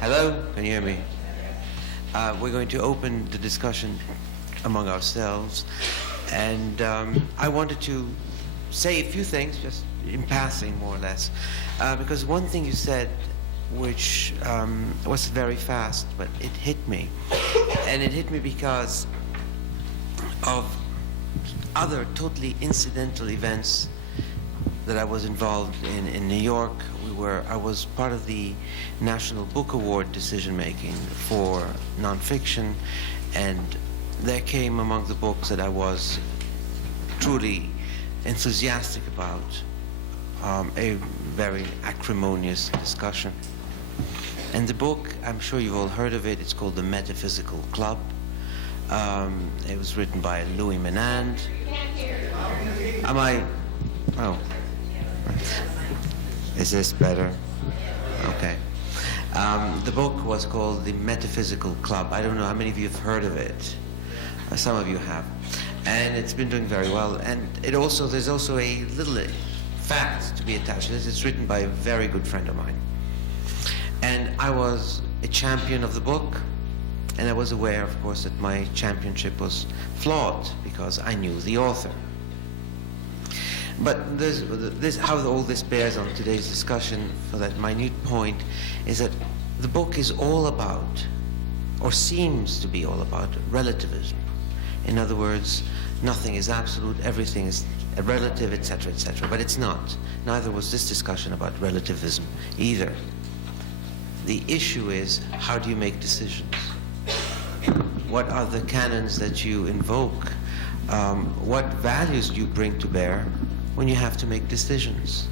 Hello, can you hear me? We're going to open the discussion among ourselves, and I wanted to say a few things, just in passing, more or less, because one thing you said, which was very fast, but it hit me, and it hit me because of other totally incidental events that I was involved in New York. I was part of the National Book Award decision-making for nonfiction, and there came among the books that I was truly enthusiastic about a very acrimonious discussion. And the book, I'm sure you've all heard of it, it's called The Metaphysical Club. It was written by Louis Menand. Oh. Is this better? Okay. The book was called The Metaphysical Club. I don't know how many of you have heard of it. Some of you have. And it's been doing very well. And there's also a little fact to be attached to this. It's written by a very good friend of mine. And I was a champion of the book. And I was aware, of course, that my championship was flawed because I knew the author. But how all this bears on today's discussion, for that minute point, is that the book is all about, or seems to be all about, relativism. In other words, nothing is absolute, everything is relative, etc., etc. But it's not. Neither was this discussion about relativism either. The issue is, how do you make decisions? What are the canons that you invoke? What values do you bring to bear when you have to make decisions?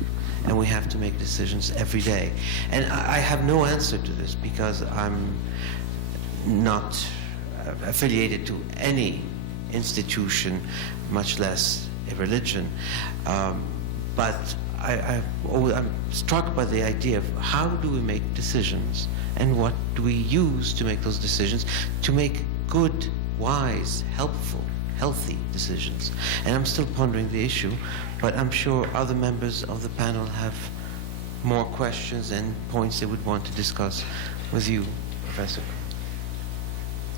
And we have to make decisions every day. And I have no answer to this because I'm not affiliated to any institution, much less a religion. But I'm struck by the idea of how do we make decisions and what do we use to make those decisions to make good, wise, helpful, healthy decisions. And I'm still pondering the issue, but I'm sure other members of the panel have more questions and points they would want to discuss with you, Professor.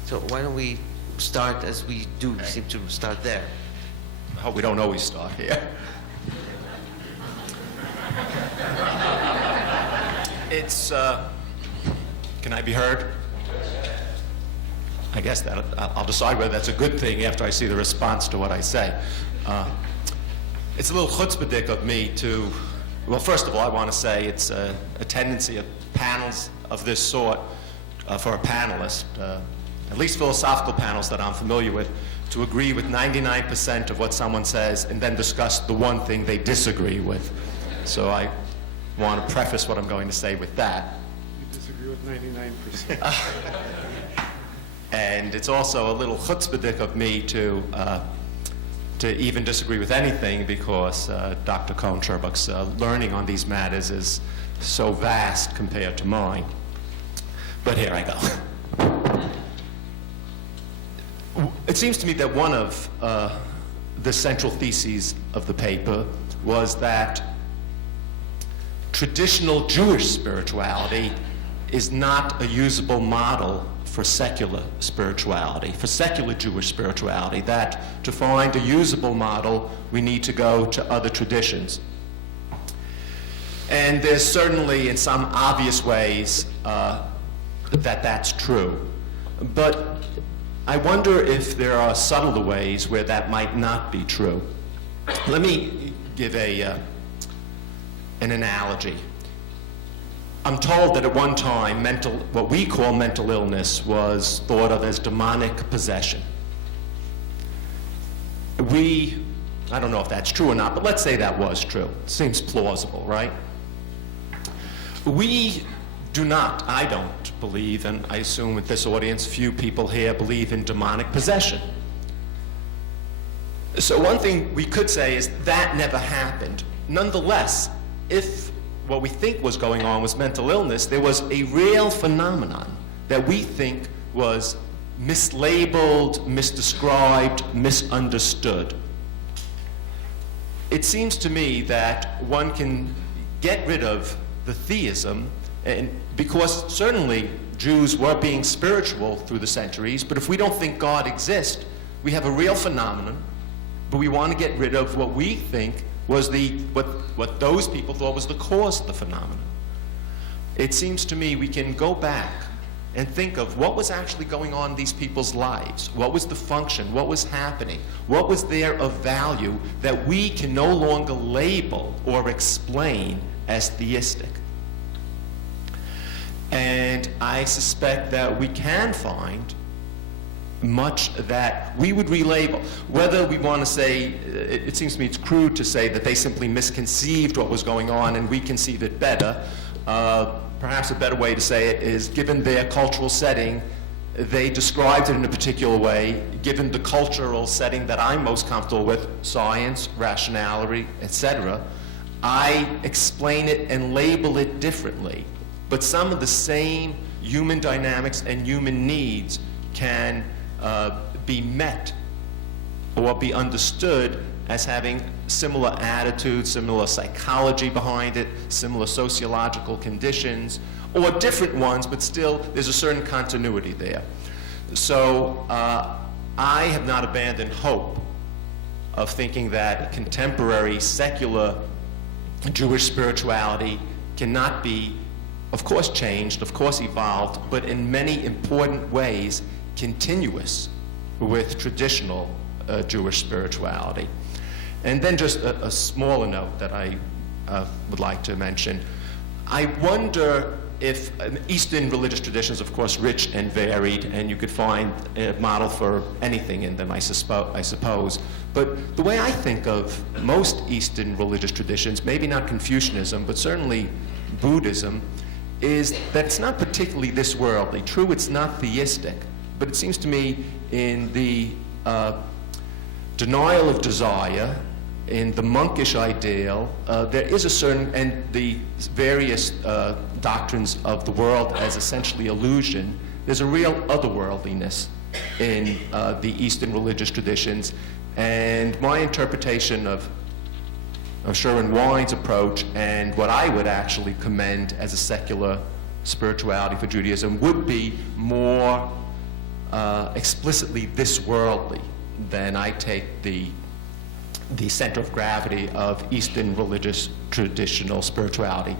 So why don't we start as we do seem to start there? Oh, we don't always start here. It's, can I be heard? I guess that I'll decide whether that's a good thing after I see the response to what I say. It's a little chutzpahdik of me to, well, first of all, I want to say it's a tendency of panels of this sort for a panelist, at least philosophical panels that I'm familiar with, to agree with 99% of what someone says and then discuss the one thing they disagree with. So I want to preface what I'm going to say with that. You disagree with 99%. And it's also a little chutzpahdik of me to even disagree with anything because Dr. Cohn-Sherbok's learning on these matters is so vast compared to mine. But here I go. It seems to me that one of the central theses of the paper was that traditional Jewish spirituality is not a usable model for secular spirituality, for secular Jewish spirituality, that to find a usable model, we need to go to other traditions. And there's certainly, in some obvious ways, that's true. But I wonder if there are subtler ways where that might not be true. Let me give an analogy. I'm told that at one time, what we call mental illness was thought of as demonic possession. I don't know if that's true or not, but let's say that was true. It seems plausible, right? We do not, I don't believe, and I assume with this audience, few people here believe in demonic possession. So one thing we could say is that never happened. Nonetheless, if what we think was going on was mental illness, there was a real phenomenon that we think was mislabeled, misdescribed, misunderstood. It seems to me that one can get rid of the theism And because certainly Jews were being spiritual through the centuries, but if we don't think God exists, we have a real phenomenon, but we want to get rid of what we think was what those people thought was the cause of the phenomenon. It seems to me we can go back and think of what was actually going on in these people's lives. What was the function? What was happening? What was there of value that we can no longer label or explain as theistic? And I suspect that we can find much that we would relabel. Whether we want to say, it seems to me it's crude to say that they simply misconceived what was going on and we conceive it better. Perhaps a better way to say it is, given their cultural setting, they described it in a particular way. Given the cultural setting that I'm most comfortable with, science, rationality, etc., I explain it and label it differently. But some of the same human dynamics and human needs can be met or be understood as having similar attitudes, similar psychology behind it, similar sociological conditions, or different ones, but still there's a certain continuity there. So I have not abandoned hope of thinking that contemporary secular Jewish spirituality cannot be, of course, changed, of course, evolved, but in many important ways continuous with traditional Jewish spirituality. And then just a smaller note that I would like to mention. I wonder if Eastern religious traditions, of course, rich and varied, and you could find a model for anything in them, I suppose. But the way I think of most Eastern religious traditions, maybe not Confucianism, but certainly Buddhism, is that it's not particularly this worldly. True, it's not theistic, but it seems to me in the denial of desire, in the monkish ideal, there is a certain, and the various doctrines of the world as essentially illusion, there's a real otherworldliness in the Eastern religious traditions. And my interpretation of Sherwin-Wine's approach and what I would actually commend as a secular spirituality for Judaism would be more explicitly this worldly than I take the center of gravity of Eastern religious traditional spirituality.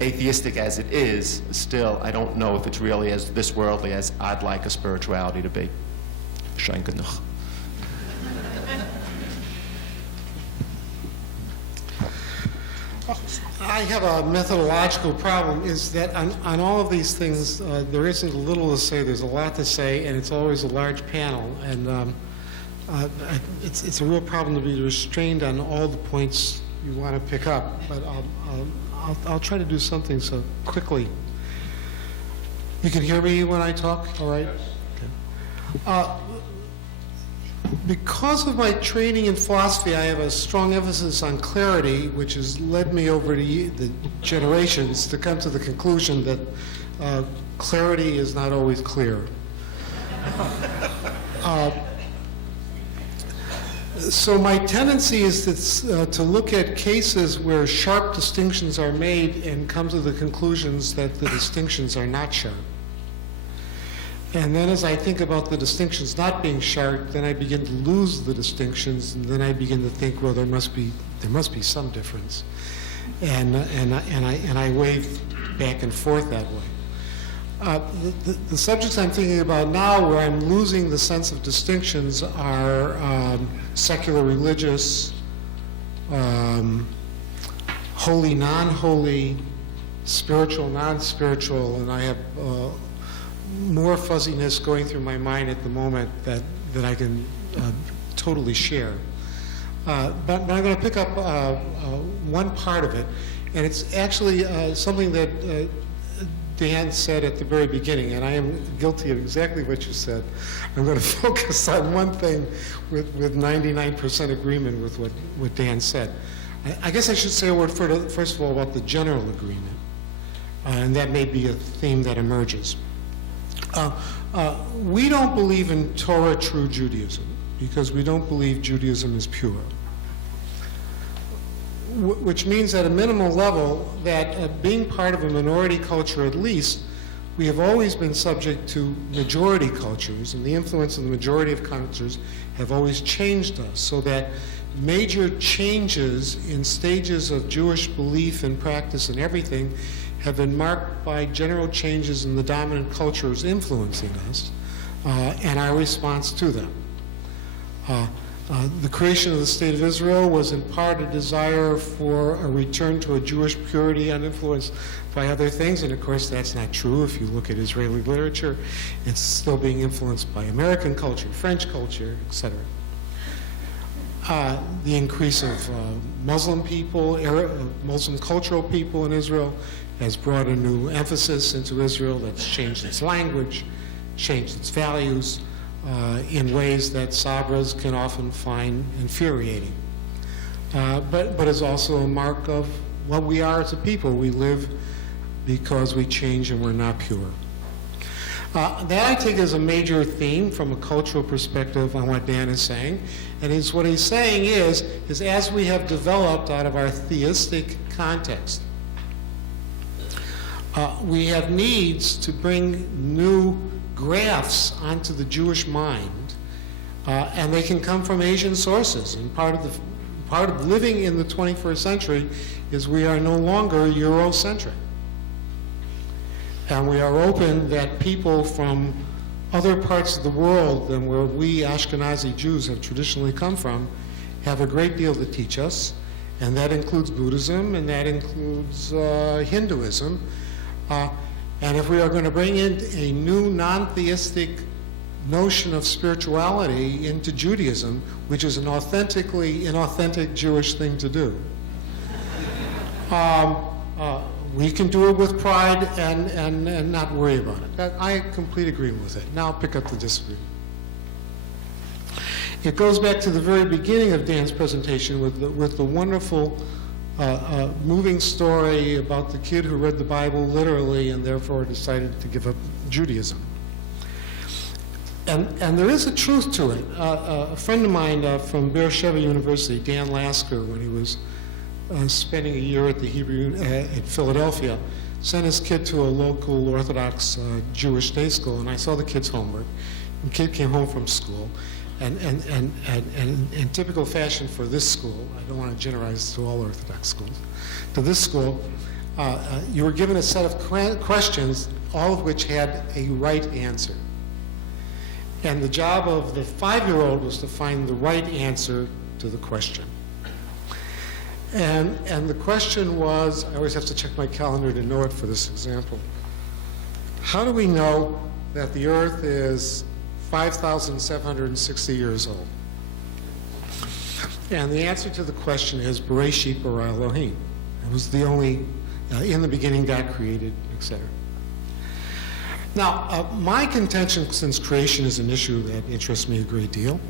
Atheistic as it is, still, I don't know if it's really as this worldly as I'd like a spirituality to be. Schein genug. I have a methodological problem, is that on all of these things, there isn't a little to say, there's a lot to say, and it's always a large panel. And it's a real problem to be restrained on all the points you want to pick up, but I'll try to do something so quickly. You can hear me when I talk, all right? Okay. Because of my training in philosophy, I have a strong emphasis on clarity, which has led me over the generations to come to the conclusion that clarity is not always clear. So my tendency is to look at cases where sharp distinctions are made and come to the conclusions that the distinctions are not sharp. And then as I think about the distinctions not being sharp, then I begin to lose the distinctions, and then I begin to think, well, there must be some difference. And I wave back and forth that way. The subjects I'm thinking about now where I'm losing the sense of distinctions are secular religious, holy, non-holy, spiritual, non-spiritual, and I have more fuzziness going through my mind at the moment that I can totally share. But I'm going to pick up one part of it, and it's actually something that Dan said at the very beginning, and I am guilty of exactly what you said. I'm going to focus on one thing with 99% agreement with what Dan said. I guess I should say a word first of all about the general agreement, and that may be a theme that emerges. We don't believe in Torah true Judaism because we don't believe Judaism is pure. which means at a minimal level that being part of a minority culture at least, we have always been subject to majority cultures, and the influence of the majority of cultures have always changed us, so that major changes in stages of Jewish belief and practice and everything have been marked by general changes in the dominant cultures influencing us and our response to them. The creation of the State of Israel was in part a desire for a return to a Jewish purity uninfluenced by other things, and of course that's not true. If you look at Israeli literature, it's still being influenced by American culture, French culture, etc. The increase of Muslim people, Muslim cultural people in Israel has brought a new emphasis into Israel that's changed its language, changed its values, in ways that Sabras can often find infuriating. But is also a mark of what we are as a people. We live because we change and we're not pure. That I take as a major theme from a cultural perspective on what Dan is saying. And what he's saying is as we have developed out of our theistic context, we have needs to bring new graphs onto the Jewish mind, and they can come from Asian sources. And part of living in the 21st century is we are no longer Eurocentric, and we are open that people from other parts of the world than where we Ashkenazi Jews have traditionally come from have a great deal to teach us, and that includes Buddhism, and that includes Hinduism. And if we are going to bring in a new non-theistic notion of spirituality into Judaism, which is an authentically inauthentic Jewish thing to do, we can do it with pride and not worry about it. I complete agreement with it. Now I'll pick up the disagreement. It goes back to the very beginning of Dan's presentation with the wonderful moving story about the kid who read the Bible literally and therefore decided to give up Judaism. And there is a truth to it. A friend of mine from Beersheba University, Dan Lasker, when he was spending a year at the Hebrew at Philadelphia, sent his kid to a local Orthodox Jewish day school, and I saw the kid's homework. The kid came home from school, and in typical fashion for this school, I don't want to generalize to all Orthodox schools, to this school, you were given a set of questions, all of which had a right answer. And the job of the 5-year-old was to find the right answer to the question. And the question was, I always have to check my calendar to know it for this example, how do we know that the earth is 5,760 years old? And the answer to the question is Bereshit bara Elohim. It was the only, in the beginning God created, etc. Now, my contention, since creation is an issue that interests me a great deal,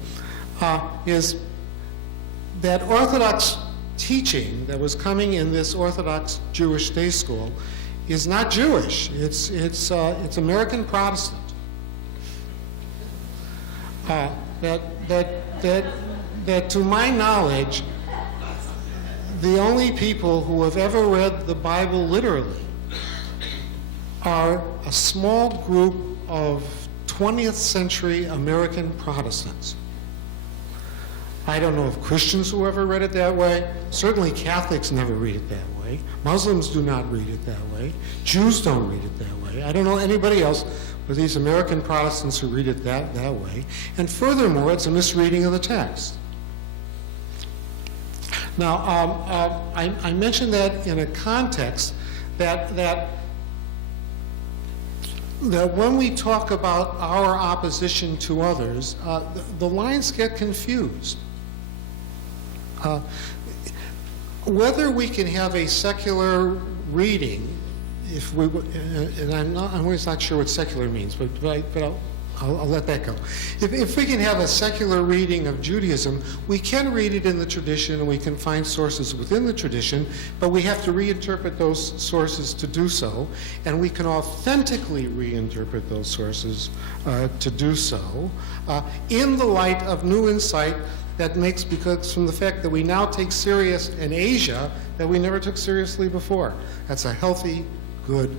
is that Orthodox teaching that was coming in this Orthodox Jewish day school is not Jewish. It's American Protestant. That to my knowledge, the only people who have ever read the Bible literally are a small group of 20th century American Protestants. I don't know of Christians who ever read it that way. Certainly Catholics never read it that way. Muslims do not read it that way. Jews don't read it that way. I don't know anybody else but these American Protestants who read it that way. And furthermore, it's a misreading of the text. Now, I mentioned that in a context that when we talk about our opposition to others, the lines get confused. Whether we can have a secular reading, if we, and I'm always not sure what secular means, but I'll let that go. If we can have a secular reading of Judaism, we can read it in the tradition and we can find sources within the tradition, but we have to reinterpret those sources to do so, and we can authentically reinterpret those sources to do so in the light of new insight that makes, because from the fact that we now take serious in Asia that we never took seriously before. That's a healthy, good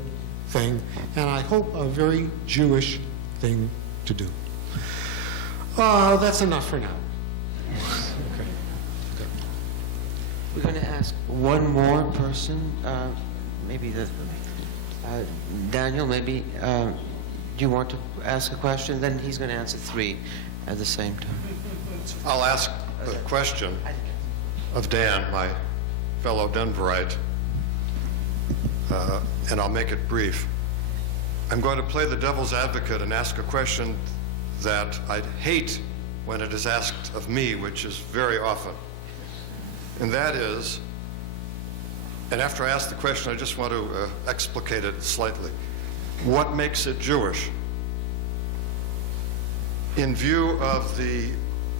thing, and I hope a very Jewish thing to do. That's enough for now. Okay. We're going to ask one more person, maybe Daniel, maybe do you want to ask a question? Then he's going to answer three at the same time. I'll ask a question of Dan, my fellow Denverite, and I'll make it brief. I'm going to play the devil's advocate and ask a question that I'd hate when it is asked of me, which is very often. And that is, and after I ask the question, I just want to explicate it slightly. What makes it Jewish? In view of the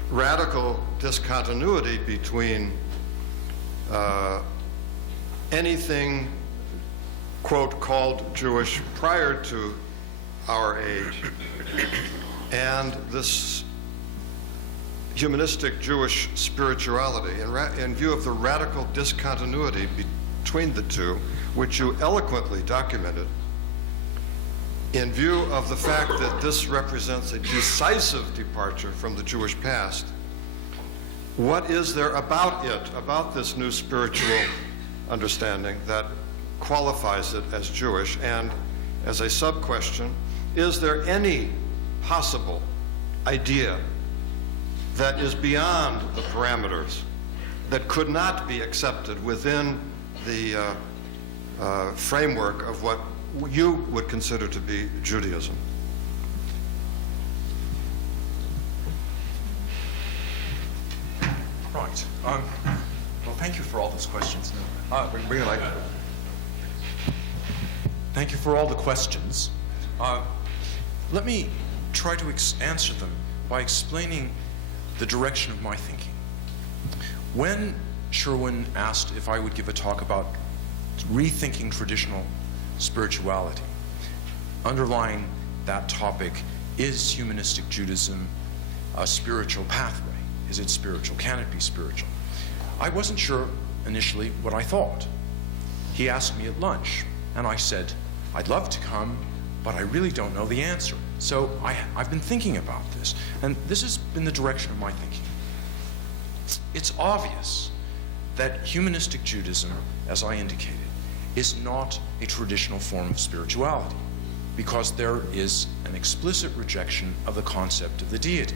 radical discontinuity between anything, quote, called Jewish prior to our age, and this humanistic Jewish spirituality, in view of the radical discontinuity between the two, which you eloquently documented, in view of the fact that this represents a decisive departure from the Jewish past, what is there about it, about this new spiritual understanding, that qualifies it as Jewish? And as a sub-question, is there any possible idea that is beyond the parameters, that could not be accepted within the framework of what you would consider to be Judaism? Right. Well, thank you for all those questions. Bring it like that. Thank you for all the questions. Let me try to answer them by explaining the direction of my thinking. When Sherwin asked if I would give a talk about rethinking traditional spirituality, underlying that topic, is humanistic Judaism a spiritual pathway? Is it spiritual? Can it be spiritual? I wasn't sure initially what I thought. He asked me at lunch, and I said, I'd love to come, but I really don't know the answer. So I've been thinking about this, and this has been the direction of my thinking. It's obvious that humanistic Judaism, as I indicated, is not a traditional form of spirituality, because there is an explicit rejection of the concept of the deity.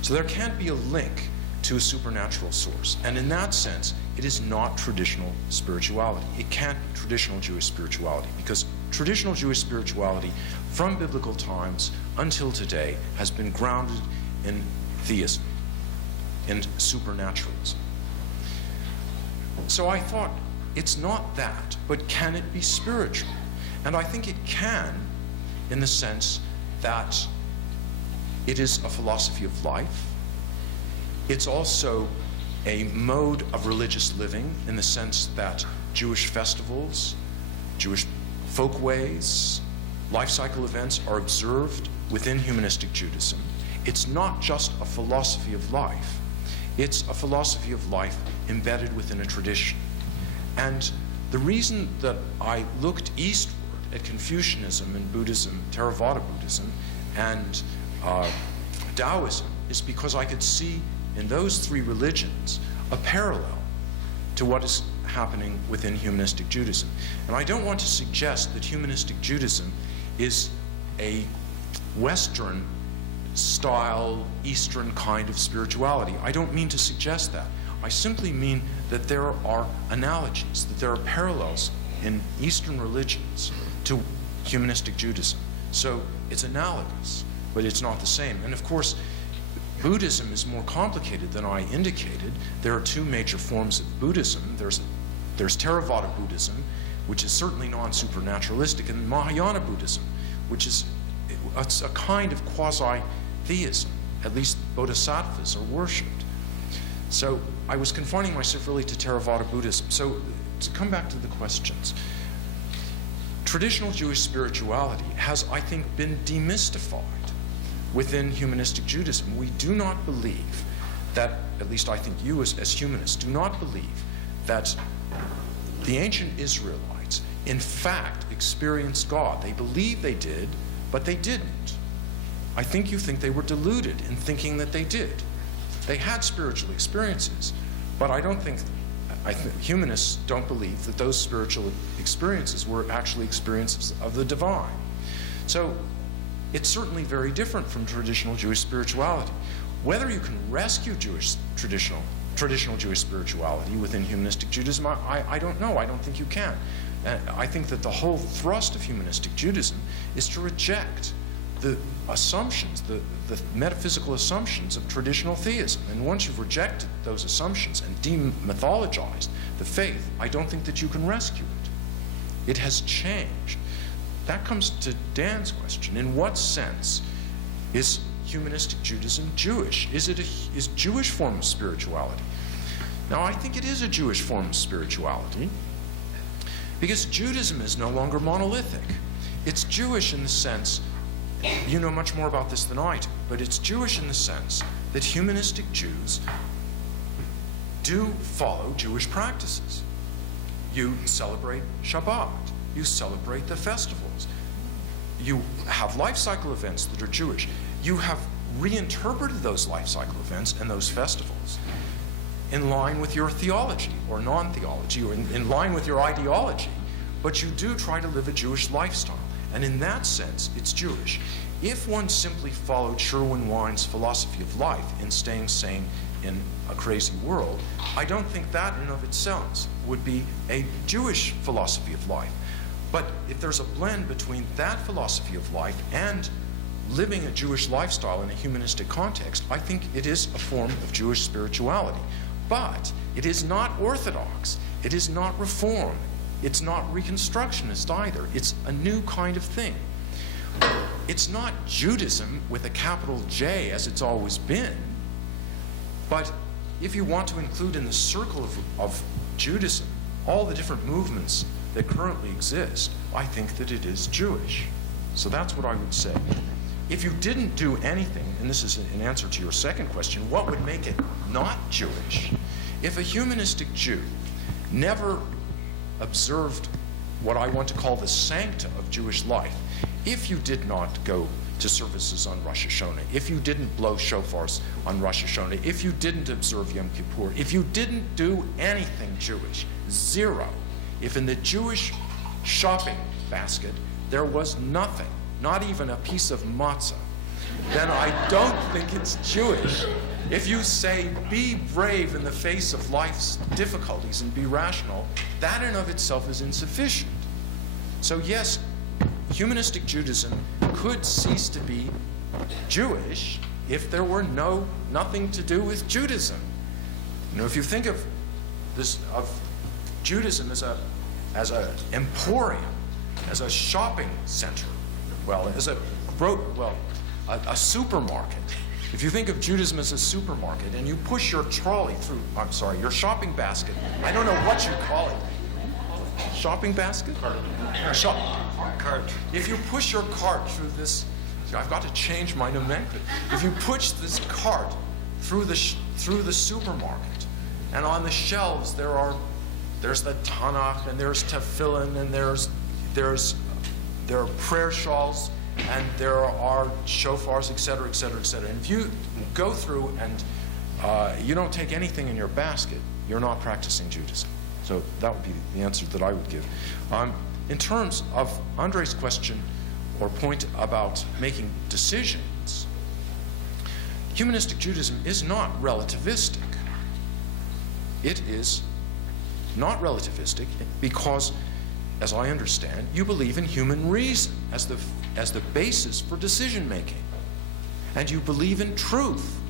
So there can't be a link to a supernatural source, and in that sense, it is not traditional spirituality. It can't be traditional Jewish spirituality, because traditional Jewish spirituality from biblical times until today has been grounded in theism, in supernaturalism. So I thought, it's not that, but can it be spiritual? And I think it can, in the sense that it is a philosophy of life. It's also a mode of religious living, in the sense that Jewish festivals, Jewish folkways, life cycle events are observed within humanistic Judaism. It's not just a philosophy of life. It's a philosophy of life embedded within a tradition. And the reason that I looked eastward at Confucianism and Buddhism, Theravada Buddhism, and Taoism is because I could see in those three religions a parallel to what is happening within humanistic Judaism. And I don't want to suggest that humanistic Judaism is a Western style, Eastern kind of spirituality. I don't mean to suggest that. I simply mean that there are analogies, that there are parallels in Eastern religions to humanistic Judaism. So it's analogous, but it's not the same. And of course, Buddhism is more complicated than I indicated. There are two major forms of Buddhism. There's Theravada Buddhism, which is certainly non-supernaturalistic, and Mahayana Buddhism, which is a kind of quasi-theism. At least bodhisattvas are worshipped. So I was confining myself really to Theravada Buddhism. So to come back to the questions, traditional Jewish spirituality has, I think, been demystified within humanistic Judaism. We do not believe that, at least I think you as humanists, do not believe that the ancient Israelites in fact experienced God. They believe they did, but they didn't. I think you think they were deluded in thinking that they did. They had spiritual experiences, but I think humanists don't believe that those spiritual experiences were actually experiences of the divine. So it's certainly very different from traditional Jewish spirituality. Whether you can rescue traditional Jewish spirituality within humanistic Judaism, I don't know. I don't think you can. I think that the whole thrust of humanistic Judaism is to reject the assumptions, the metaphysical assumptions of traditional theism. And once you've rejected those assumptions and demythologized the faith, I don't think that you can rescue it. It has changed. That comes to Dan's question. In what sense is humanistic Judaism Jewish? Is it a Jewish form of spirituality? Now, I think it is a Jewish form of spirituality because Judaism is no longer monolithic. It's Jewish in the sense, you know much more about this than I do, but it's Jewish in the sense that humanistic Jews do follow Jewish practices. You celebrate Shabbat. You celebrate the festivals. You have life cycle events that are Jewish. You have reinterpreted those life cycle events and those festivals in line with your theology or non-theology, or in line with your ideology, but you do try to live a Jewish lifestyle. And in that sense, it's Jewish. If one simply followed Sherwin Wine's philosophy of life in staying sane in a crazy world, I don't think that in and of itself would be a Jewish philosophy of life. But if there's a blend between that philosophy of life and living a Jewish lifestyle in a humanistic context, I think it is a form of Jewish spirituality. But it is not orthodox. It is not reform. It's not reconstructionist either. It's a new kind of thing. It's not Judaism with a capital J as it's always been. But if you want to include in the circle of Judaism all the different movements that currently exist, I think that it is Jewish. So that's what I would say. If you didn't do anything, and this is an answer to your second question, what would make it not Jewish? If a humanistic Jew never observed what I want to call the sancta of Jewish life, if you did not go to services on Rosh Hashanah, if you didn't blow shofars on Rosh Hashanah, if you didn't observe Yom Kippur, if you didn't do anything Jewish, zero, if in the Jewish shopping basket there was nothing, not even a piece of matzah, then I don't think it's Jewish. If you say, be brave in the face of life's difficulties and be rational, that in of itself is insufficient. So yes, humanistic Judaism could cease to be Jewish if there were nothing to do with Judaism. You know, if you think of Judaism as a emporium, as a shopping center, as a supermarket. If you think of Judaism as a supermarket and you push your trolley through, your shopping basket, I don't know what you call it. Shopping basket? Cart. If you push your cart through this, I've got to change my nomenclature. If you push this cart through the supermarket, and on the shelves there's the Tanakh, and there's tefillin, and there are prayer shawls, and there are shofars, etc., etc., etc. And if you go through and you don't take anything in your basket, you're not practicing Judaism. So that would be the answer that I would give. In terms of Andre's question or point about making decisions, humanistic Judaism is not relativistic. It is not relativistic because, as I understand, you believe in human reason as the basis for decision making. And you believe in truth.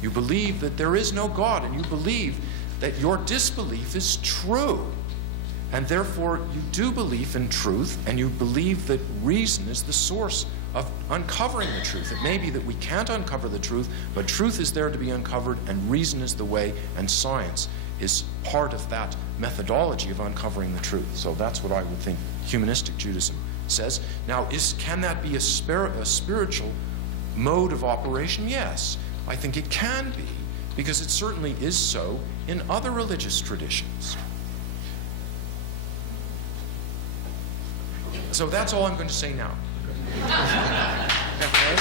You believe that there is no God, and you believe that your disbelief is true. And therefore, you do believe in truth, and you believe that reason is the source of uncovering the truth. It may be that we can't uncover the truth, but truth is there to be uncovered, and reason is the way, and science is part of that methodology of uncovering the truth. So that's what I would think humanistic Judaism says. Now, can that be a spiritual mode of operation? Yes. I think it can be, because it certainly is so in other religious traditions. So that's all I'm going to say now. Okay?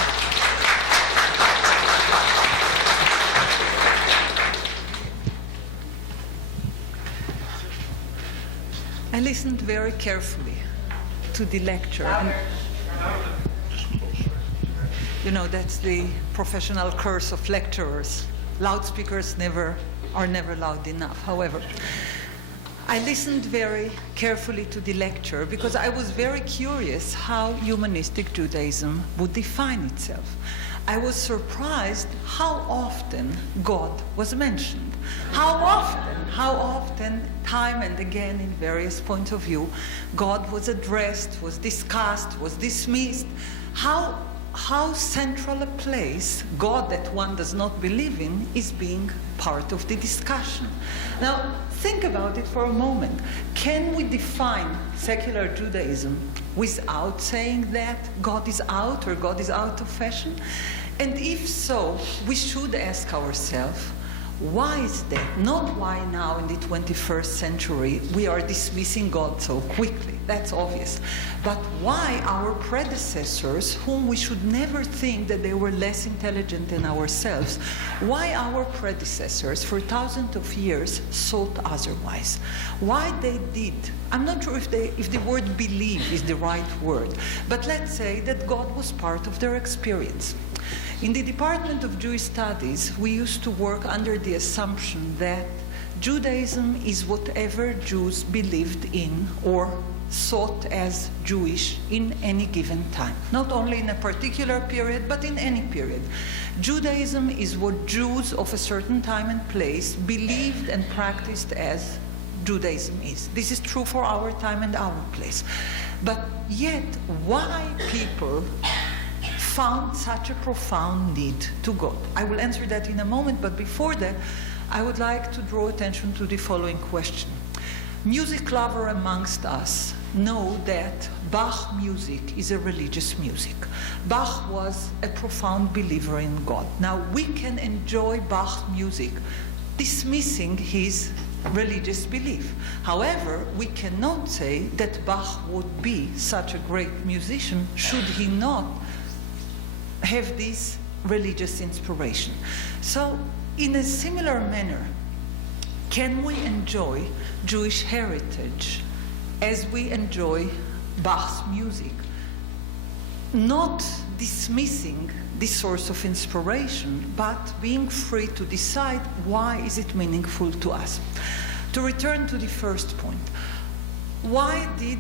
I listened very carefully to the lecture. And, you know, that's the professional curse of lecturers. Loudspeakers are never loud enough. However, I listened very carefully to the lecture because I was very curious how humanistic Judaism would define itself. I was surprised how often God was mentioned. How often, time and again in various points of view, God was addressed, was discussed, was dismissed. How central a place God that one does not believe in is being part of the discussion. Now, think about it for a moment. Can we define secular Judaism without saying that God is out or God is out of fashion? And if so, we should ask ourselves, why is that? Not why now in the 21st century we are dismissing God so quickly. That's obvious. But why our predecessors, whom we should never think that they were less intelligent than ourselves, why our predecessors for thousands of years thought otherwise? Why they did? I'm not sure if the word believe is the right word, but let's say that God was part of their experience. In the Department of Jewish Studies, we used to work under the assumption that Judaism is whatever Jews believed in or thought as Jewish in any given time. Not only in a particular period, but in any period. Judaism is what Jews of a certain time and place believed and practiced as Judaism is. This is true for our time and our place. But yet, why people found such a profound need to God? I will answer that in a moment, but before that, I would like to draw attention to the following question. Music lovers amongst us know that Bach music is a religious music. Bach was a profound believer in God. Now, we can enjoy Bach music dismissing his religious belief. However, we cannot say that Bach would be such a great musician should he not have this religious inspiration. So, in a similar manner, can we enjoy Jewish heritage as we enjoy Bach's music, not dismissing this source of inspiration, but being free to decide why is it meaningful to us? To return to the first point, why did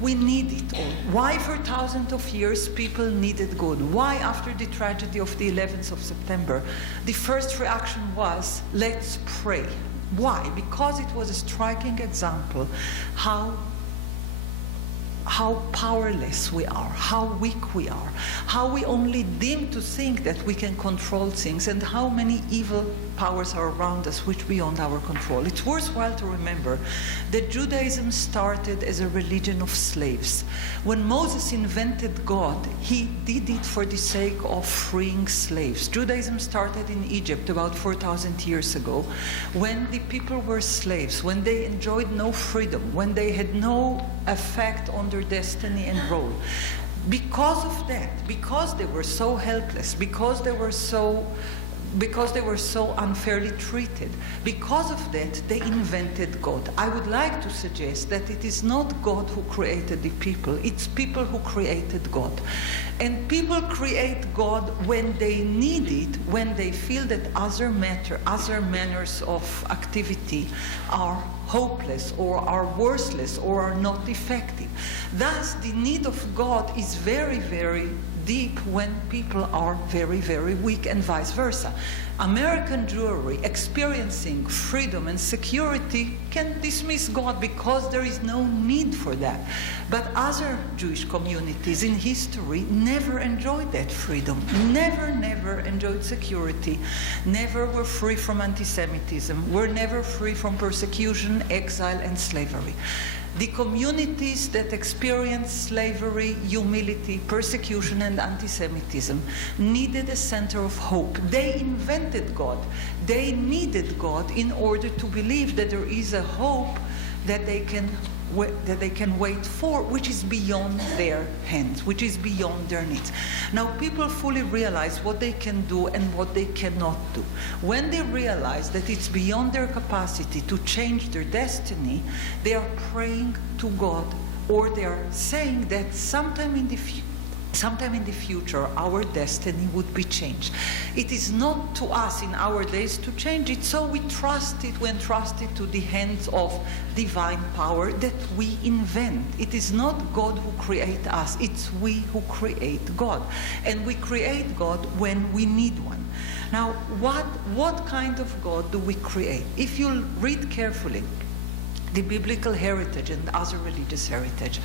we need it all? Why for thousands of years people needed God? Why after the tragedy of the 11th of September, the first reaction was, let's pray. Why? Because it was a striking example how powerless we are, how weak we are, how we only deem to think that we can control things, and how many evil powers are around us which beyond our control. It's worthwhile to remember that Judaism started as a religion of slaves. When Moses invented God, he did it for the sake of freeing slaves. Judaism started in Egypt about 4,000 years ago, when the people were slaves, when they enjoyed no freedom, when they had no effect on their destiny and role. Because of that, because they were so helpless, because they were so unfairly treated, because of that, they invented God. I would like to suggest that it is not God who created the people, it's people who created God. And people create God when they need it, when they feel that other manners of activity are hopeless or are worthless or are not effective. Thus, the need of God is very, very deep when people are very, very weak, and vice versa. American Jewry, experiencing freedom and security, can dismiss God because there is no need for that. But other Jewish communities in history never enjoyed that freedom, never enjoyed security, never were free from anti-Semitism, were never free from persecution, exile, and slavery. The communities that experienced slavery, humility, persecution, and anti-Semitism needed a center of hope. They invented God. They needed God in order to believe that there is a hope that they can wait for, which is beyond their hands, which is beyond their needs. Now, people fully realize what they can do and what they cannot do. When they realize that it's beyond their capacity to change their destiny, they are praying to God, or they are saying that sometime in the future, our destiny would be changed. It is not to us in our days to change it, so we entrust it to the hands of divine power that we invent. It is not God who creates us, it's we who create God. And we create God when we need one. Now, what kind of God do we create? If you read carefully the biblical heritage and other religious heritage,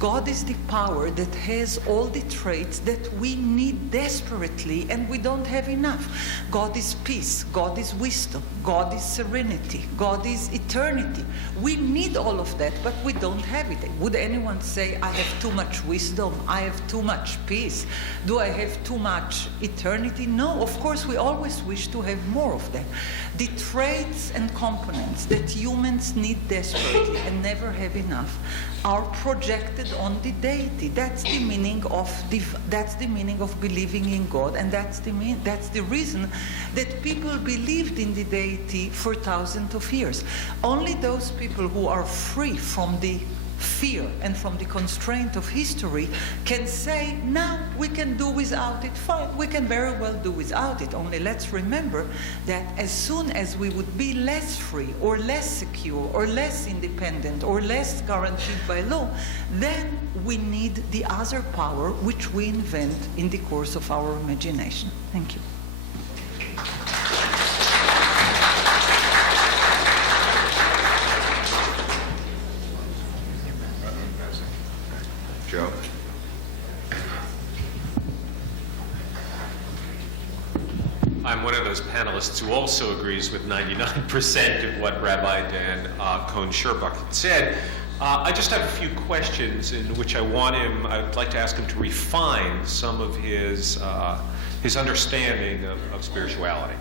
God is the power that has all the traits that we need desperately and we don't have enough. God is peace, God is wisdom, God is serenity, God is eternity. We need all of that, but we don't have it. Would anyone say, I have too much wisdom, I have too much peace, do I have too much eternity? No, of course we always wish to have more of that. The traits and components that humans need desperately and never have enough are projected on the deity. That's the meaning of believing in God, and that's the reason that people believed in the deity for thousands of years. Only those people who are free from the fear and from the constraint of history can say, now we can do without it. Fine, we can very well do without it. Only let's remember that as soon as we would be less free or less secure or less independent or less guaranteed by law, then we need the other power which we invent in the course of our imagination. Thank you. Joe? I'm one of those panelists who also agrees with 99% of what Rabbi Dan Cohn-Sherbok said. I just have a few questions in which I'd like to ask him to refine some of his understanding of spirituality.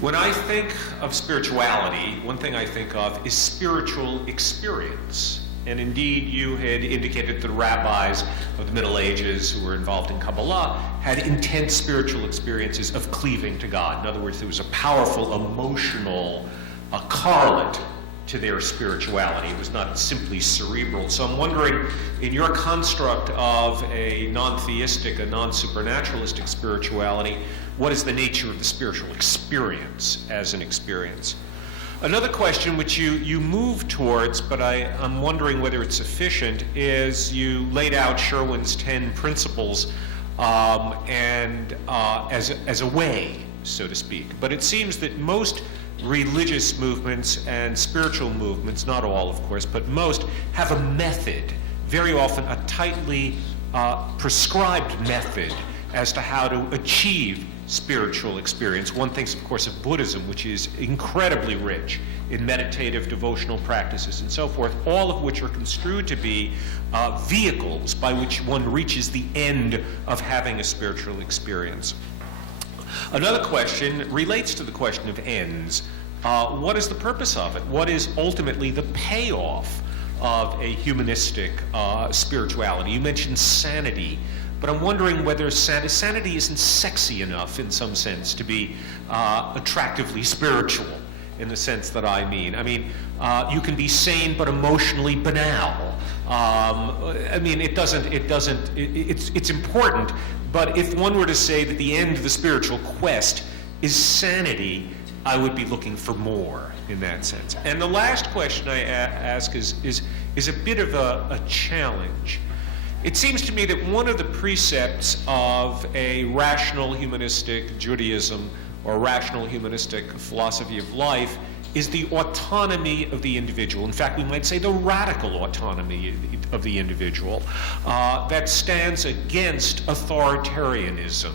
When I think of spirituality, one thing I think of is spiritual experience. And indeed, you had indicated the rabbis of the Middle Ages who were involved in Kabbalah had intense spiritual experiences of cleaving to God. In other words, there was a powerful emotional correlate to their spirituality. It was not simply cerebral. So I'm wondering, in your construct of a non-theistic, a non-supernaturalistic spirituality, what is the nature of the spiritual experience as an experience? Another question which you move towards, but I'm wondering whether it's sufficient, is you laid out Sherwin's 10 principles as a way, so to speak. But it seems that most religious movements and spiritual movements, not all of course, but most, have a method, very often a tightly prescribed method as to how to achieve spiritual experience. One thinks, of course, of Buddhism, which is incredibly rich in meditative, devotional practices and so forth, all of which are construed to be vehicles by which one reaches the end of having a spiritual experience. Another question relates to the question of ends. What is the purpose of it? What is ultimately the payoff of a humanistic spirituality? You mentioned sanity. But I'm wondering whether sanity isn't sexy enough in some sense to be attractively spiritual in the sense that I mean. I mean, you can be sane but emotionally banal. I mean, it's important, but if one were to say that the end of the spiritual quest is sanity, I would be looking for more in that sense. And the last question I ask is a bit of a challenge. It seems to me that one of the precepts of a rational humanistic Judaism or rational humanistic philosophy of life is the autonomy of the individual. In fact, we might say the radical autonomy of the individual that stands against authoritarianism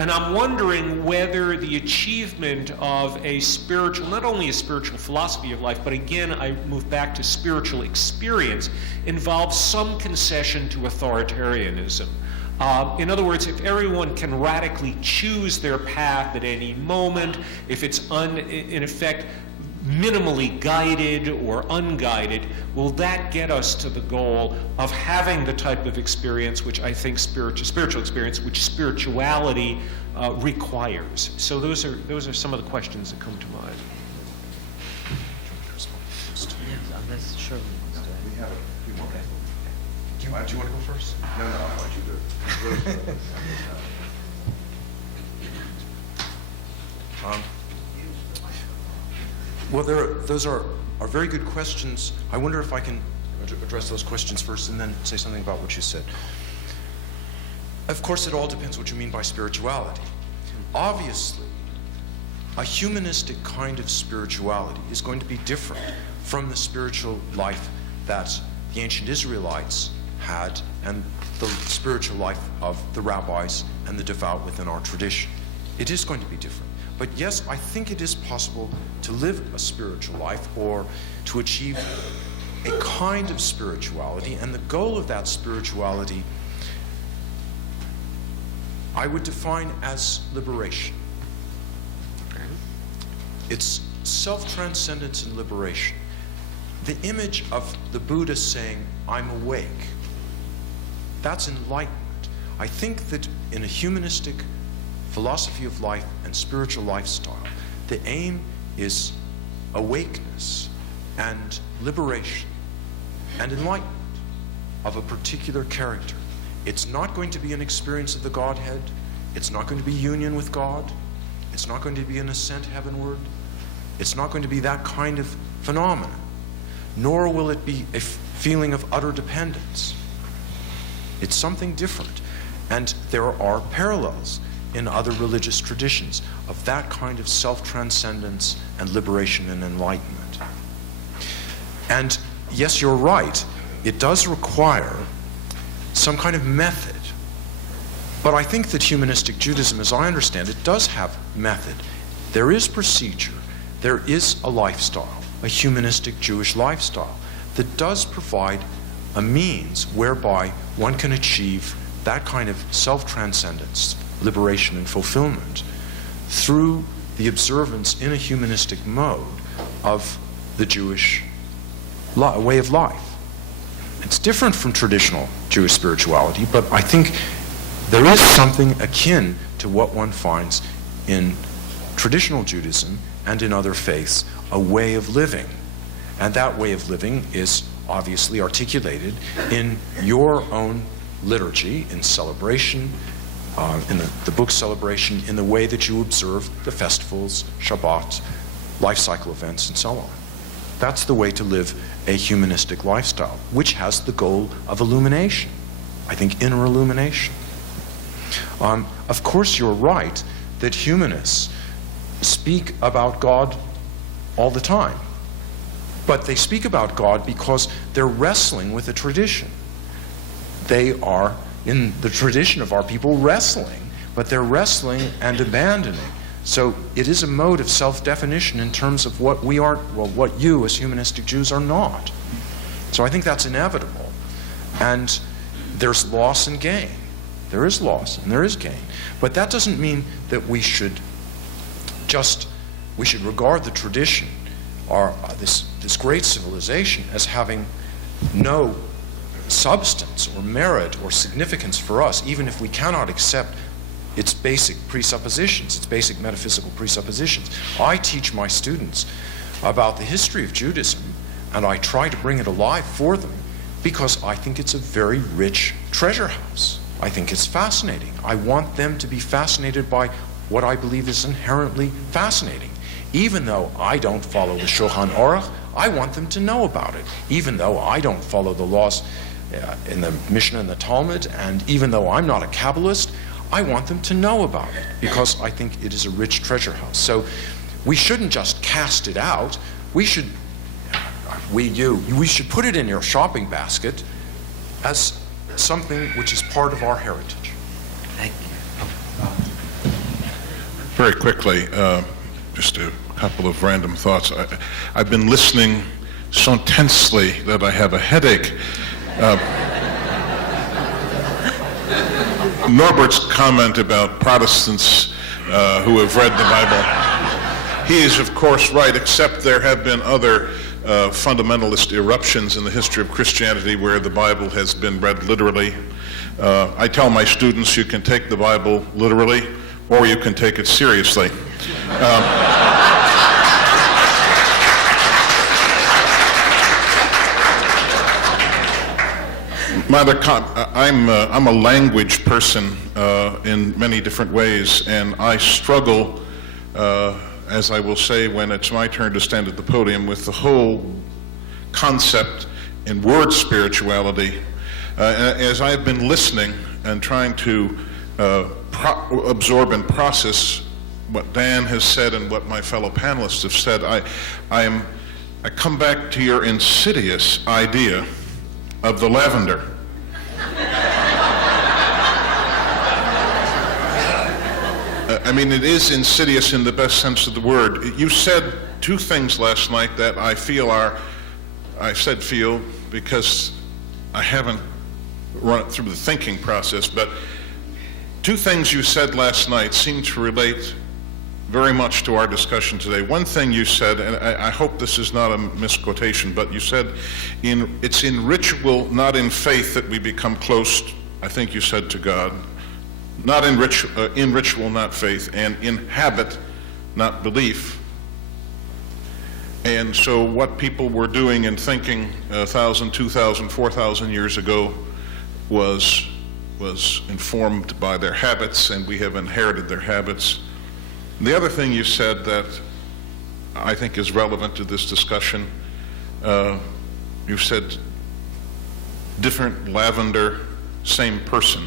And I'm wondering whether the achievement of a spiritual, not only a spiritual philosophy of life, but again, I move back to spiritual experience, involves some concession to authoritarianism. In other words, if everyone can radically choose their path at any moment, if it's in effect minimally guided or unguided, will that get us to the goal of having the type of experience which I think spiritual experience, which spirituality requires? So those are some of the questions that come to mind. Unless Shirley wants to. We have a few more. Do you want to go first? No, I want you to. Well, those are very good questions. I wonder if I can address those questions first and then say something about what you said. Of course, it all depends what you mean by spirituality. Obviously, a humanistic kind of spirituality is going to be different from the spiritual life that the ancient Israelites had and the spiritual life of the rabbis and the devout within our tradition. It is going to be different. But yes, I think it is possible to live a spiritual life or to achieve a kind of spirituality, and the goal of that spirituality I would define as liberation. It's self-transcendence and liberation. The image of the Buddha saying, "I'm awake," that's enlightenment. I think that in a humanistic philosophy of life and spiritual lifestyle, the aim is awakeness and liberation and enlightenment of a particular character. It's not going to be an experience of the Godhead. It's not going to be union with God. It's not going to be an ascent heavenward. It's not going to be that kind of phenomenon. Nor will it be a feeling of utter dependence. It's something different. And there are parallels in other religious traditions of that kind of self-transcendence and liberation and enlightenment. And yes, you're right, it does require some kind of method. But I think that humanistic Judaism, as I understand it, does have method. There is procedure, there is a lifestyle, a humanistic Jewish lifestyle, that does provide a means whereby one can achieve that kind of self-transcendence, liberation and fulfillment through the observance in a humanistic mode of the Jewish way of life. It's different from traditional Jewish spirituality, but I think there is something akin to what one finds in traditional Judaism and in other faiths, a way of living. And that way of living is obviously articulated in your own liturgy, in celebration, in the book celebration, in the way that you observe the festivals, Shabbat, life cycle events, and so on. That's the way to live a humanistic lifestyle, which has the goal of illumination, I think inner illumination. Of course, you're right that humanists speak about God all the time. But they speak about God because they're wrestling with a tradition. They are, in the tradition of our people, wrestling, but they're wrestling and abandoning. So it is a mode of self-definition in terms of what we are, well, what you as humanistic Jews are not. So I think that's inevitable. And there's loss and gain. There is loss and there is gain. But that doesn't mean that we should regard the tradition, or this great civilization, as having no substance or merit or significance for us, even if we cannot accept its basic presuppositions, its basic metaphysical presuppositions. I teach my students about the history of Judaism, and I try to bring it alive for them because I think it's a very rich treasure house. I think it's fascinating. I want them to be fascinated by what I believe is inherently fascinating. Even though I don't follow the Shulchan Aruch, I want them to know about it. Even though I don't follow the laws in the Mishnah and the Talmud, and even though I'm not a Kabbalist, I want them to know about it because I think it is a rich treasure house. So we shouldn't just cast it out. We should put it in your shopping basket as something which is part of our heritage. Thank you. Very quickly, just a couple of random thoughts. I've been listening so intensely that I have a headache. Norbert's comment about Protestants who have read the Bible, he is of course right, except there have been other fundamentalist eruptions in the history of Christianity where the Bible has been read literally. I tell my students you can take the Bible literally or you can take it seriously. I'm a language person in many different ways, and I struggle, as I will say when it's my turn to stand at the podium, with the whole concept in word spirituality. As I've been listening and trying to absorb and process what Dan has said and what my fellow panelists have said, I come back to your insidious idea of the lavender. I mean, it is insidious in the best sense of the word. You said two things last night that I feel I said feel because I haven't run it through the thinking process, but two things you said last night seem to relate very much to our discussion today. One thing you said, and I hope this is not a misquotation, but you said, it's in ritual, not in faith, that we become close, I think you said, to God. Not in ritual, not faith, and in habit, not belief. And so what people were doing and thinking 1,000, 2,000, 4,000 years ago was informed by their habits, and we have inherited their habits. The other thing you said that I think is relevant to this discussion, you said different lavender, same person.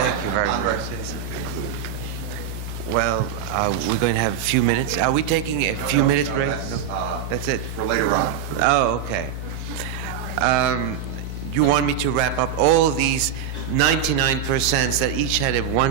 Thank you very much. Well, we're going to have a few minutes. Are we taking a few minutes break? No. That's it? For later on. Oh, okay. You want me to wrap up all these 99% that each had a one